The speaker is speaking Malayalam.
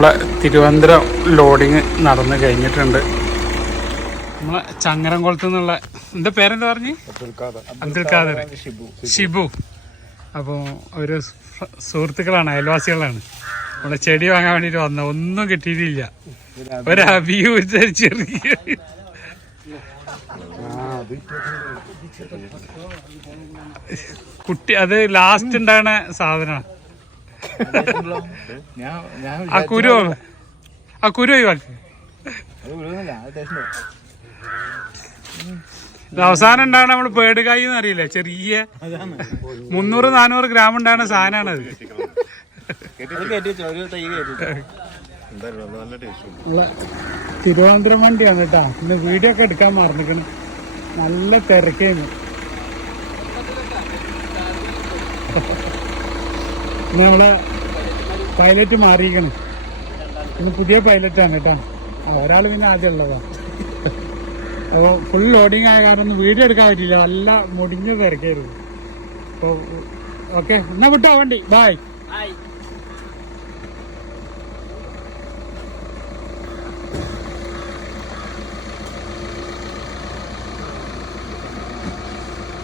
നമ്മളെ തിരുവനന്തപുരം ലോഡിങ് നടന്നു കഴിഞ്ഞിട്ടുണ്ട്. നമ്മളെ ചങ്ങരംകുളത്ത് നിന്നുള്ള എന്താ പേരെന്താ പറഞ്ഞു? അബ്ദുൽ ഖാദർ, ഷിബു. അപ്പോൾ ഒരു സുഹൃത്തുക്കളാണ്, അയൽവാസികളാണ്. നമ്മളെ ചെടി വാങ്ങാൻ വേണ്ടിയിട്ട് വന്ന, ഒന്നും കിട്ടിയിട്ടില്ല. ഒരു അബിയു ചെറിയ കുട്ടി, അത് ലാസ്റ്റ് ഉണ്ടാകുന്ന സാധനമാണ്. ആ കുരു ഒഴിവാക്കി. അവസാനം ഉണ്ടാകണ നമ്മള് പേടുകായി എന്ന് അറിയില്ല, ചെറിയ 300-400 ഗ്രാം ഉണ്ടാകുന്ന സാധനമാണത്. തിരുവനന്തപുരം വണ്ടിയാണ് കേട്ടാ. ഇന്ന് വീഡിയോ ഒക്കെ എടുക്കാൻ മറന്നിക്കണം. നല്ല തിരക്കേന്ന്. ഇന്ന് നമ്മള് പൈലറ്റ് മാറിയിരിക്കണം. ഇന്ന് പുതിയ പൈലറ്റാണ് കേട്ടാ. ഒരാൾ പിന്നെ ആദ്യം ഉള്ളതാണ്. അപ്പോൾ ഫുൾ ലോഡിങ് ആയ കാരണം വീഡിയോ എടുക്കാൻ പറ്റില്ല. നല്ല മുടിഞ്ഞ് തിരക്കായിരുന്നു. അപ്പോൾ ഓക്കെ, എന്നാ വിട്ടോ വണ്ടി. ബൈ.